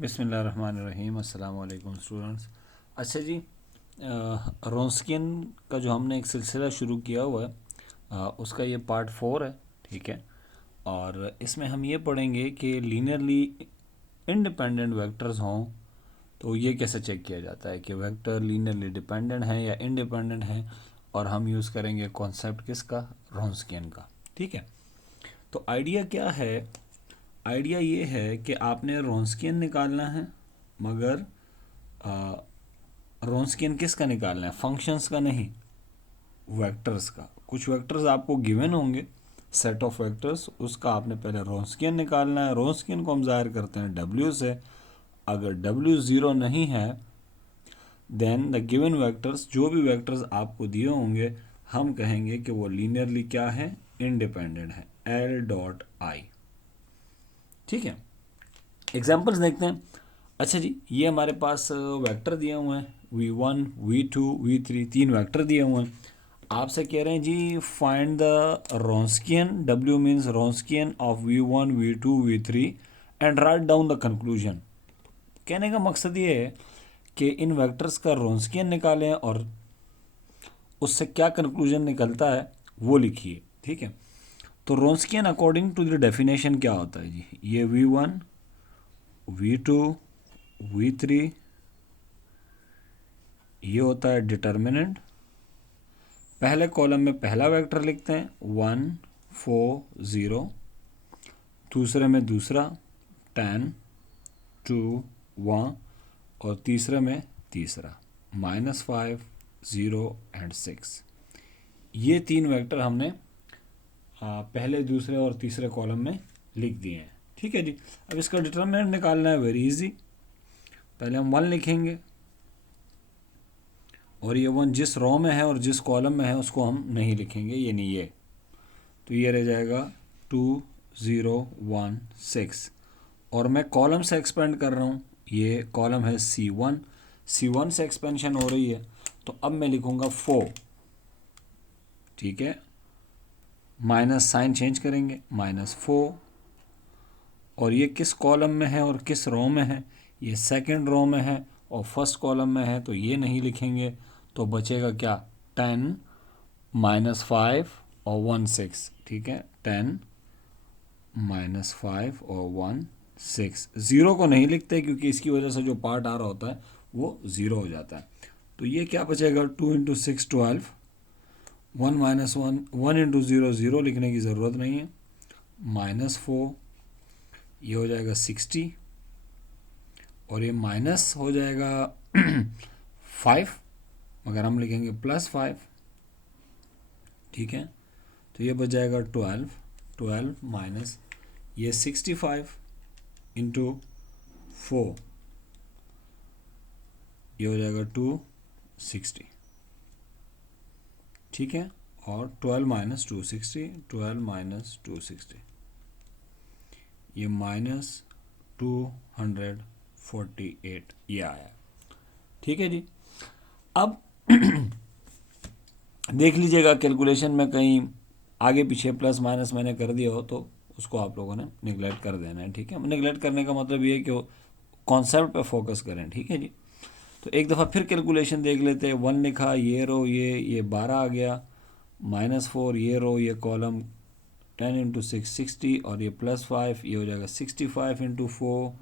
बिस्मिल्लाहिर्रहमानिर्रहीम। अस्सलाम वालेकुम स्टूडेंट्स। अच्छा जी, रोंस्कियन का जो हमने एक सिलसिला शुरू किया हुआ है, उसका ये पार्ट 4 है। ठीक है। और इसमें हम ये पढ़ेंगे कि लीनियरली इंडिपेंडेंट वेक्टर्स हों तो ये कैसे चेक किया जाता है कि वेक्टर लीनियरली डिपेंडेंट है या इंडिपेंडेंट है। और हम यूज़ करेंगे कॉन्सेप्ट किसका, रोंस्कियन का। ठीक है। तो आइडिया क्या है? आइडिया ये है कि आपने रोंस्कियन निकालना है, मगर रोंस्कियन किसका निकालना है? फंक्शंस का नहीं, वेक्टर्स का। कुछ वेक्टर्स आपको गिवन होंगे, सेट ऑफ वेक्टर्स, उसका आपने पहले रोंस्कियन निकालना है। रोंस्कियन को हम जाहिर करते हैं W से। अगर W ज़ीरो नहीं है देन द गिवन वेक्टर्स, जो भी वेक्टर्स आपको दिए होंगे, हम कहेंगे कि वो लीनियरली क्या है, इंडिपेंडेंट है। L.I। ठीक है। एग्जाम्पल्स देखते हैं। अच्छा जी, ये हमारे पास वेक्टर दिए हुए हैं, V1 V2 V3, तीन वेक्टर दिए हुए हैं। आपसे कह रहे हैं जी find the Wronskian, W means Wronskian of V1 V2 V3 and write down the conclusion. कहने का मकसद ये है कि इन वेक्टर्स का रोंस्कियन निकालें और उससे क्या कंक्लूजन निकलता है वो लिखिए। ठीक है। तो रोंस्कियन अकॉर्डिंग टू द डेफिनेशन क्या होता है जी? ये V1 V2 V3 ये होता है डिटर्मिनेंट। पहले कॉलम में पहला वेक्टर लिखते हैं 1 4 0, दूसरे में दूसरा 10 2 1, और तीसरे में तीसरा -5 0 एंड 6। ये तीन वेक्टर हमने पहले दूसरे और तीसरे कॉलम में लिख दिए हैं। ठीक है जी। अब इसका डिटर्मिनेंट निकालना है, वेरी इजी। पहले हम 1 लिखेंगे और ये 1 जिस रो में है और जिस कॉलम में है उसको हम नहीं लिखेंगे, ये नहीं ये। तो ये रह जाएगा 2 0 1 6। और मैं कॉलम से एक्सपेंड कर रहा हूँ, ये कॉलम है C1, C1 से एक्सपेंशन हो रही है, तो अब मैं लिखूँगा 4। ठीक है। माइनस साइन चेंज करेंगे, -4। और ये किस कॉलम में है और किस रो में है? ये सेकंड रो में है और फर्स्ट कॉलम में है, तो ये नहीं लिखेंगे। तो बचेगा क्या? 10 -5 और 1 6। ठीक है। 10 -5 और 1 6। ज़ीरो को नहीं लिखते क्योंकि इसकी वजह से जो पार्ट आ रहा होता है वो ज़ीरो हो जाता है। तो ये क्या बचेगा? 2 इंटू 6 12, 1 -1, 1 इंटू 0 0, लिखने की ज़रूरत नहीं है। -4, ये हो जाएगा 60, और ये माइनस हो जाएगा 5, मगर हम लिखेंगे +5। ठीक है। तो ये बच जाएगा 12, 12 माइनस ये 65 इंटू 4, ये हो जाएगा 260। ठीक है। और 12 माइनस 260, 12 माइनस 260, ये -248 ये आया। ठीक है जी। अब देख लीजिएगा कैलकुलेशन में कहीं आगे पीछे प्लस माइनस मैंने कर दिया हो तो उसको आप लोगों ने निगलेक्ट कर देना है। ठीक है। निगलेक्ट करने का मतलब ये है कि कॉन्सेप्ट पे फोकस करें। ठीक है जी। तो एक दफ़ा फिर कैलकुलेशन देख लेते हैं। 1 लिखा, ये रो ये 12 आ गया, -4 ये रो ये कॉलम, 10 इंटू 6 60, और ये +5 ये हो जाएगा 65 इंटू 4।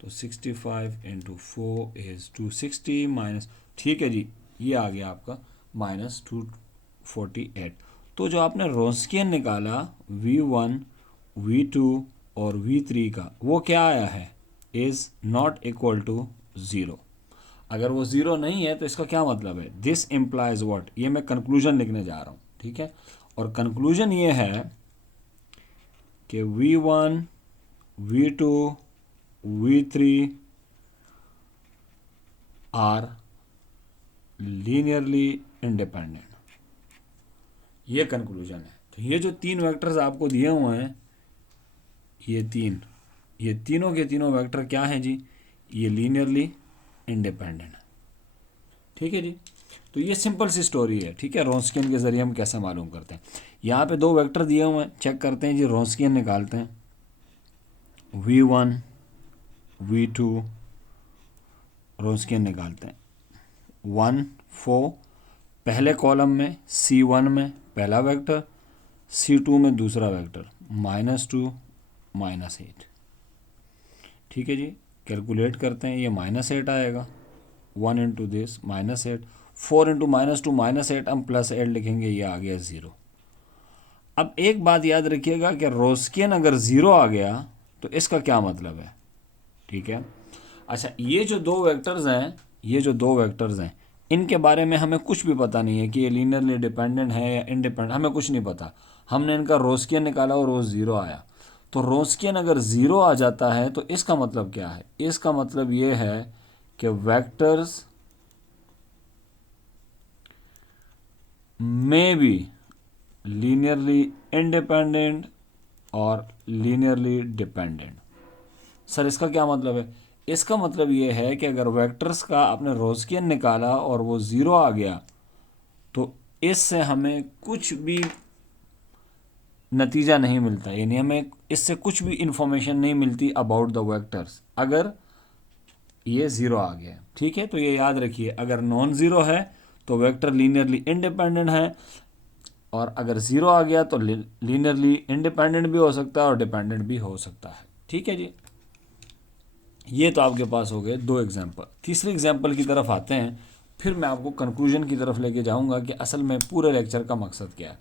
तो 65 इंटू 4 इज़ 260 माइनस। ठीक है जी, ये आ गया आपका -248। तो जो आपने रोंस्कियन निकाला V1 V2 और V3 का, वो क्या आया है? Is not equal to 0। अगर वो 0 नहीं है तो इसका क्या मतलब है? This implies what? ये मैं कंक्लूजन लिखने जा रहा हूँ। ठीक है। और कंक्लूजन ये है कि V1 V2 V3 are linearly independent. ये कंक्लूजन है। तो ये जो तीन वेक्टर्स आपको दिए हुए हैं, ये तीनों के तीनों वेक्टर क्या हैं जी? ये लीनियरली इंडिपेंडेंट है। ठीक है जी। तो ये सिंपल सी स्टोरी है। ठीक है। रोंस्कियन के ज़रिए हम कैसे मालूम करते हैं? यहाँ पे दो वेक्टर दिए हुए हैं, चेक करते हैं जी, रोंस्कियन निकालते हैं। V1 V2 रोंस्कियन निकालते हैं। 1 4 पहले कॉलम में C1 में पहला वेक्टर, C2 में दूसरा वेक्टर, -2 -8। ठीक है जी, कैलकुलेट करते हैं, ये -8 आएगा। 1 इंटू दिस -8, 4 इंटू -2 -8, हम +8 लिखेंगे, ये आ गया 0। अब एक बात याद रखिएगा कि रोंस्कियन अगर 0 आ गया तो इसका क्या मतलब है। ठीक है, अच्छा ये जो दो वेक्टर्स हैं, इनके बारे में हमें कुछ भी पता नहीं है कि ये लीनियरली डिपेंडेंट है या इंडिपेंडेंट, हमें कुछ नहीं पता। हमने इनका रोंस्कियन निकाला और वो 0 आया। तो रोंस्कियन अगर 0 आ जाता है तो इसका मतलब क्या है, इसका मतलब ये है कि वेक्टर्स में भी लीनियरली इंडिपेंडेंट और लीनियरली डिपेंडेंट। सर इसका क्या मतलब है, इसका मतलब ये है कि अगर वेक्टर्स का आपने रोंस्कियन निकाला और वो 0 आ गया तो इससे हमें कुछ भी नतीजा नहीं मिलता, यानी हमें इससे कुछ भी इंफॉर्मेशन नहीं मिलती अबाउट द वेक्टर्स अगर ये 0 आ गया। ठीक है, तो ये याद रखिए, अगर नॉन ज़ीरो है तो वेक्टर लीनियरली इंडिपेंडेंट है, और अगर 0 आ गया तो लीनियरली इंडिपेंडेंट भी हो सकता है और डिपेंडेंट भी हो सकता है। ठीक है जी, ये तो आपके पास हो गए 2 एग्जाम्पल। तीसरे एग्जाम्पल की तरफ आते हैं, फिर मैं आपको कंक्लूजन की तरफ लेके जाऊंगा कि असल में पूरे लेक्चर का मकसद क्या है।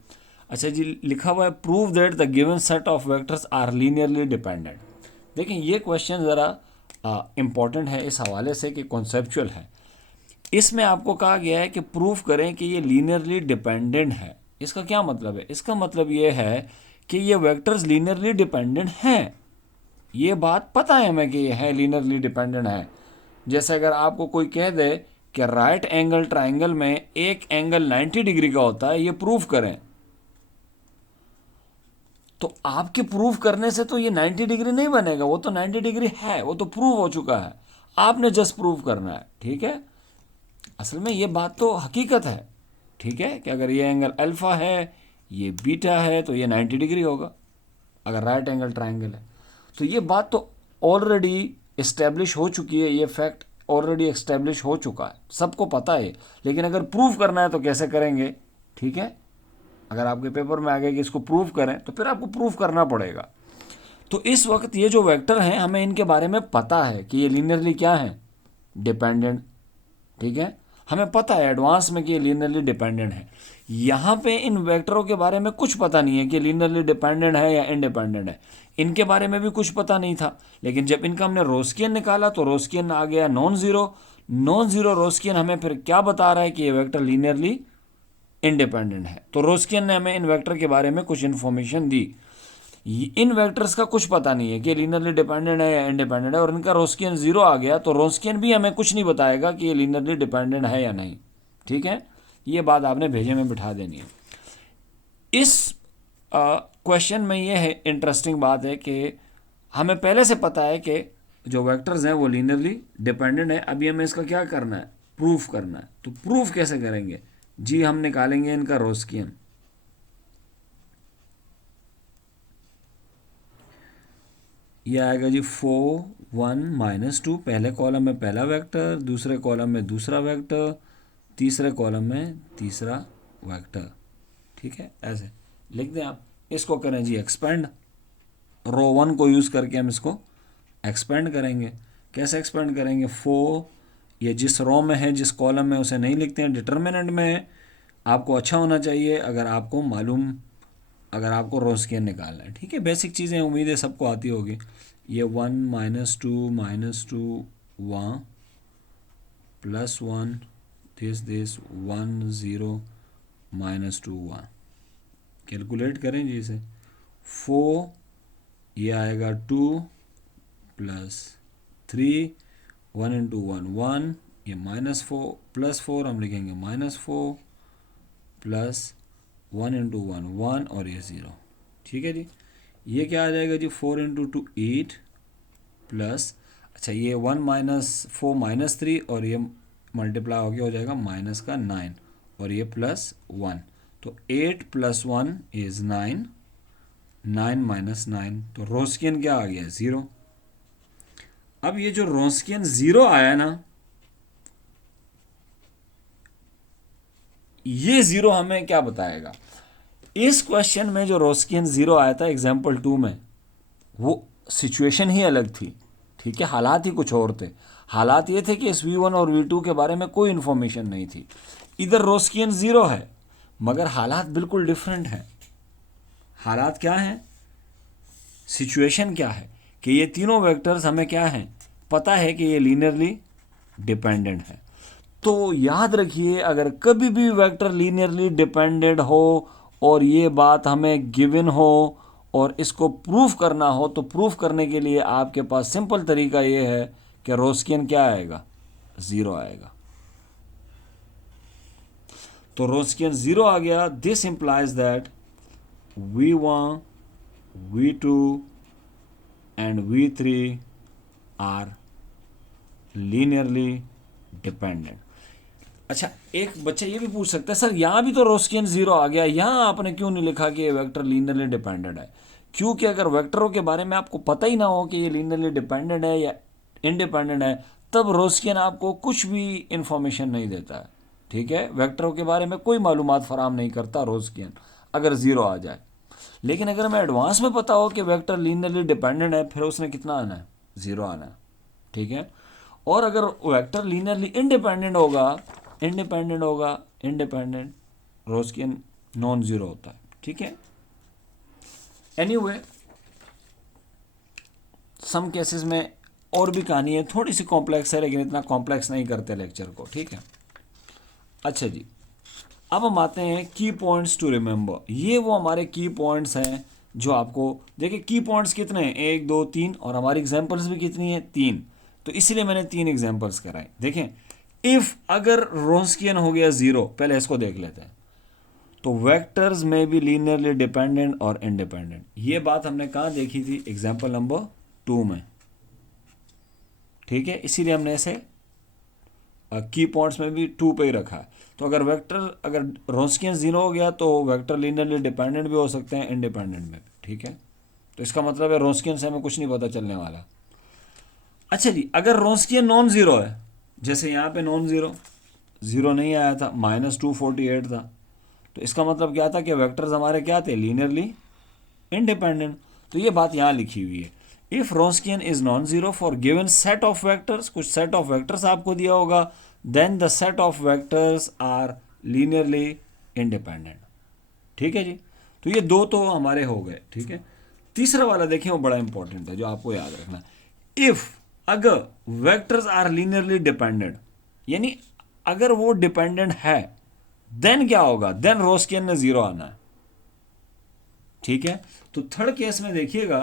अच्छा जी, लिखा हुआ है prove that the given set of vectors are linearly dependent. देखें ये क्वेश्चन ज़रा इम्पॉर्टेंट है इस हवाले से कि कॉन्सेप्चुअल है। इसमें आपको कहा गया है कि प्रूफ करें कि ये लीनियरली डिपेंडेंट है। इसका क्या मतलब है, इसका मतलब ये है कि ये वेक्टर्स लीनियरली डिपेंडेंट हैं। ये बात पता है हमें कि ये है लीनियरली डिपेंडेंट है। जैसे अगर आपको कोई कह दे कि राइट एंगल ट्राइंगल में एक एंगल 90 डिग्री का होता है, ये प्रूफ करें, तो आपके प्रूफ करने से तो ये 90 डिग्री नहीं बनेगा, वो तो 90 डिग्री है, वो तो प्रूव हो चुका है, आपने जस्ट प्रूफ करना है। ठीक है, असल में ये बात तो हकीकत है। ठीक है, कि अगर ये एंगल अल्फ़ा है, ये बीटा है, तो ये 90 डिग्री होगा अगर राइट एंगल ट्राइंगल है। तो ये बात तो ऑलरेडी इस्टेब्लिश हो चुकी है, ये फैक्ट ऑलरेडी इस्टेब्लिश हो चुका है, सबको पता है। लेकिन अगर प्रूफ करना है तो कैसे करेंगे। ठीक है, अगर आपके पेपर में आ गया कि इसको प्रूफ करें तो फिर आपको प्रूफ करना पड़ेगा। तो इस वक्त ये जो वेक्टर हैं हमें इनके बारे में पता है कि ये लीनियरली क्या है, डिपेंडेंट। ठीक है, हमें पता है एडवांस में कि ये लीनियरली डिपेंडेंट है। यहाँ पे इन वेक्टरों के बारे में कुछ पता नहीं है कि लीनियरली डिपेंडेंट है या इंडिपेंडेंट है, इनके बारे में भी कुछ पता नहीं था। लेकिन जब इनका हमने रोंस्कियन निकाला तो रोंस्कियन आ गया नॉन ज़ीरो। नॉन ज़ीरो रोंस्कियन हमें फिर क्या बता रहा है कि ये वेक्टर लीनियरली इंडिपेंडेंट है। तो रोंस्कियन ने हमें इन वेक्टर के बारे में कुछ इन्फॉर्मेशन दी। इन वेक्टर्स का कुछ पता नहीं है कि लीनियरली डिपेंडेंट है या इंडिपेंडेंट है, और इनका रोंस्कियन 0 आ गया तो रोंस्कियन भी हमें कुछ नहीं बताएगा कि ये लीनियरली डिपेंडेंट है या नहीं। ठीक है, ये बात आपने भेजे में बिठा देनी है। इस क्वेश्चन में ये है इंटरेस्टिंग बात है कि हमें पहले से पता है कि जो वेक्टर्स हैं वो लीनियरली डिपेंडेंट है। अभी हमें इसका क्या करना है, प्रूफ करना है। तो प्रूफ कैसे करेंगे जी, हम निकालेंगे इनका रोंस्कियन। ये आएगा जी 4 1 -2, पहले कॉलम में पहला वेक्टर, दूसरे कॉलम में दूसरा वेक्टर, तीसरे कॉलम में तीसरा वेक्टर। ठीक है, ऐसे लिख दें आप। इसको करें जी एक्सपेंड, रो 1 को यूज़ करके हम इसको एक्सपेंड करेंगे। कैसे एक्सपेंड करेंगे, 4 ये जिस रो में है, जिस कॉलम में, उसे नहीं लिखते हैं, डिटर्मिनेंट में है। आपको अच्छा होना चाहिए अगर आपको मालूम, अगर आपको रोंस्कियन निकालना है। ठीक है, बेसिक चीज़ें उम्मीद है सबको आती होगी। ये 1 -2 1 +1 दिस 1 0 -2 1। कैलकुलेट करें जी इसे, 4 ये आएगा 2 + 3 1 इंटू 1 1, ये -4 +4 हम लिखेंगे -4 प्लस 1 इंटू 1 1 और ये 0। ठीक है जी, ये क्या आ जाएगा जी, 4 इंटू 2 8 प्लस, अच्छा ये 1 -4 -3 और ये मल्टीप्लाई हो गया, हो जाएगा माइनस का 9 और ये +1। तो 8 + 1 इज़ 9, 9 - 9, तो रोंस्कियन क्या आ गया, 0। अब ये जो रोंस्कियन ज़ीरो आया ना, ये ज़ीरो हमें क्या बताएगा? इस क्वेश्चन में जो रोंस्कियन ज़ीरो आया था एग्जाम्पल 2 में, वो सिचुएशन ही अलग थी, ठीक है, हालात ही कुछ और थे। हालात ये थे कि इस V1 और V2 के बारे में कोई इन्फॉर्मेशन नहीं थी। इधर रोस्कियन ज़ीरो है, मगर हालात बिल्कुल डिफरेंट हैं। हालात क्या हैं? सिचुएशन क्या है कि ये तीनों वेक्टर्स हमें क्या हैं, पता है कि ये लीनियरली डिपेंडेंट है। तो याद रखिए, अगर कभी भी वेक्टर लीनियरली डिपेंडेंट हो और ये बात हमें गिवन हो और इसको प्रूफ करना हो, तो प्रूफ करने के लिए आपके पास सिंपल तरीका ये है कि रोस्कियन क्या आएगा? ज़ीरो आएगा। तो रोस्कियन ज़ीरो आ गया। This implies that V1, V2 and V3 are linearly dependent. अच्छा, एक बच्चा ये भी पूछ सकता है, सर यहाँ भी तो रोस्कियन ज़ीरो आ गया, यहाँ आपने क्यों नहीं लिखा कि ये वेक्टर लीनियरली डिपेंडेंट है? क्योंकि अगर वेक्टरों के बारे में आपको पता ही ना हो कि ये लीनियरली डिपेंडेंट है या इंडिपेंडेंट है, तब रोस्कियन आपको कुछ भी इंफॉर्मेशन नहीं देता है, ठीक है। वेक्टरों के बारे में कोई मालूमात फराम नहीं करता रोस्कियन, अगर ज़ीरो आ जाए। लेकिन अगर हमें एडवांस में पता हो कि वेक्टर लीनियरली डिपेंडेंट है, फिर उसने कितना आना है? ज़ीरो आना है, ठीक है। और अगर vector linearly independent Wronskian non zero होता है, ठीक है। एनीवे, सम केसेस में और भी कहानी है, थोड़ी सी कॉम्प्लेक्स है, लेकिन इतना कॉम्प्लेक्स नहीं करते लेक्चर को, ठीक है। अच्छा जी, अब हम आते हैं की पॉइंट्स टू रिमेंबर। ये वो हमारे की पॉइंट्स हैं जो आपको, देखिए की पॉइंट्स कितने हैं, 1 2 3, और हमारी एग्जांपल्स भी कितनी है, 3। तो इसीलिए मैंने 3 एग्जांपल्स कराए। देखें, इफ़ अगर रोंस्कियन हो गया ज़ीरो, पहले इसको देख लेते हैं। तो वेक्टर्स में भी लीनियरली डिपेंडेंट और इंडिपेंडेंट, ये बात हमने कहाँ देखी थी? एग्जाम्पल नंबर 2 में, ठीक है। इसीलिए हमने ऐसे की पॉइंट्स में भी 2 पे ही रखा है। तो अगर रोंस्कियन ज़ीरो हो गया तो वेक्टर लीनियरली डिपेंडेंट भी हो सकते हैं, इंडिपेंडेंट में भी, ठीक है। तो इसका मतलब है रोंस्कियन से हमें कुछ नहीं पता चलने वाला। अच्छा जी, अगर रोंस्कियन नॉन ज़ीरो है, जैसे यहाँ पे नॉन ज़ीरो, ज़ीरो नहीं आया था, -248 था, तो इसका मतलब क्या था कि वेक्टर्स हमारे क्या थे? Linearly independent. तो ये बात यहाँ लिखी हुई है, if Wronskian is non zero for given set of vectors, कुछ सेट ऑफ वेक्टर्स आपको दिया होगा, then the set of vectors are linearly independent, ठीक है जी। तो ये दो तो हमारे हो गए, ठीक है। तीसरा वाला देखें, वो बड़ा इंपॉर्टेंट है, जो आपको याद रखना। इफ अगर वेक्टर्स आर लीनियरली डिपेंडेंट, यानी अगर वो डिपेंडेंट है, देन क्या होगा? देन रोंस्कियन ने ज़ीरो आना है, ठीक है। तो थर्ड केस में देखिएगा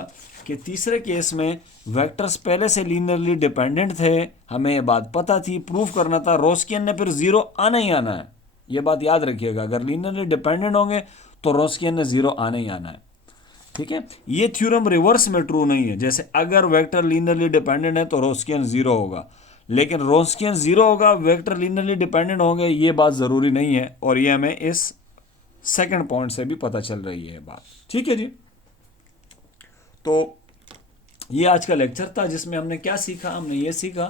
कि तीसरे केस में वेक्टर्स पहले से लीनियरली डिपेंडेंट थे, हमें ये बात पता थी, प्रूफ करना था, रोंस्कियन ने फिर ज़ीरो आना ही आना है। ये बात याद रखिएगा, अगर लीनियरली डिपेंडेंट होंगे तो रोंस्कियन ने ज़ीरो आना ही आना है, ठीक है। ये थ्योरम रिवर्स में ट्रू नहीं है, जैसे अगर वेक्टर लीनियरली डिपेंडेंट है तो रोंस्कियन ज़ीरो होगा, लेकिन रोंस्कियन ज़ीरो होगा, वेक्टर लीनियरली डिपेंडेंट होंगे, ये बात ज़रूरी नहीं है। और ये हमें इस सेकंड पॉइंट से भी पता चल रही है बात, ठीक है जी। तो ये आज का लेक्चर था, जिसमें हमने क्या सीखा? हमने ये सीखा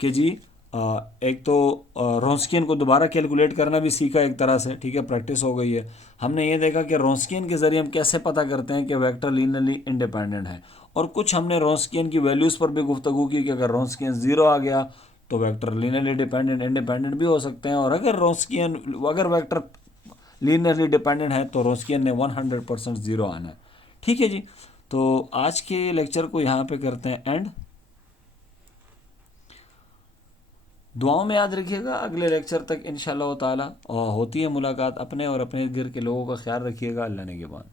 कि जी एक तो रोंस्कियन को दोबारा कैलकुलेट करना भी सीखा एक तरह से, ठीक है, प्रैक्टिस हो गई है। हमने ये देखा कि रोंस्कियन के ज़रिए हम कैसे पता करते हैं कि वेक्टर लीनियरली इंडिपेंडेंट है, और कुछ हमने रोंस्कियन की वैल्यूज़ पर भी गुफ्तगू की कि अगर रोंस्कियन ज़ीरो आ गया तो वेक्टर लीनियरली डिपेंडेंट इंडिपेंडेंट भी हो सकते हैं, और अगर वेक्टर लीनियरली डिपेंडेंट है तो रोंस्कियन ने 100% ज़ीरो आना है, ठीक है जी। तो आज के लेक्चर को यहाँ पे करते हैं एंड। दुआओं में याद रखिएगा, अगले लेक्चर तक इंशाअल्लाह ताला और होती है मुलाकात। अपने और अपने गिर के लोगों का ख्याल रखिएगा। अल्लाह ने के बाद।